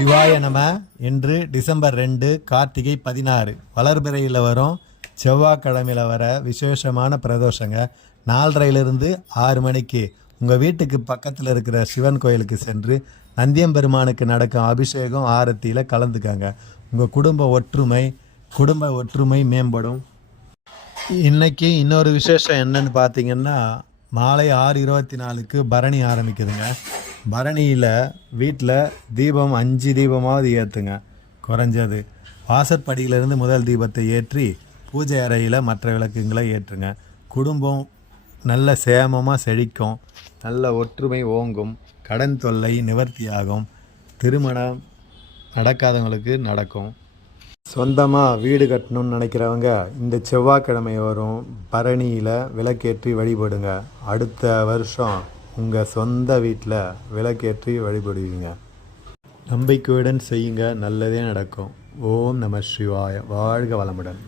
சிவாய நம. இன்று டிசம்பர் 2 கார்த்திகை 16 வளர்பிறையில் வரும் செவ்வாய்க்கிழமையில் வர விசேஷமான பிரதோஷங்க. 4:30 6 மணிக்கு உங்கள் வீட்டுக்கு பக்கத்தில் இருக்கிற சிவன் கோயிலுக்கு சென்று நந்தியம்பெருமானுக்கு நடக்கும் அபிஷேகம் ஆரத்தியில் கலந்துக்காங்க. உங்கள் குடும்ப ஒற்றுமை மேம்படும். இன்னைக்கு இன்னொரு விசேஷம் என்னன்னு பார்த்தீங்கன்னா, மாலை 6:24க்கு பரணி ஆரம்பிக்குதுங்க. பரணியில் வீட்டில் தீபம் 5 தீபமாவது ஏற்றுங்க. குறைஞ்சது வாசற்படியிலிருந்து முதல் தீபத்தை ஏற்றி பூஜை அறையில் மற்ற விளக்குங்களை ஏற்றுங்க. குடும்பம் நல்ல சேமமாக செழிக்கும், நல்ல ஒற்றுமை ஓங்கும், கடன் தொல்லை நிவர்த்தியாகும், திருமணம் நடக்காதவங்களுக்கு நடக்கும். சொந்தமாக வீடு கட்டணும்னு நினைக்கிறவங்க இந்த செவ்வாய்க்கிழமை வரும் பரணியில் விளக்கேற்றி வழிபடுங்க. அடுத்த வருஷம் உங்கள் சொந்த வீட்டில் விளக்கேற்றி வழிபடுவீங்க. நம்பிக்கையுடன் செய்யுங்க, நல்லதே நடக்கும். ஓம் நம சிவாய. வாழ்க வளமுடன்.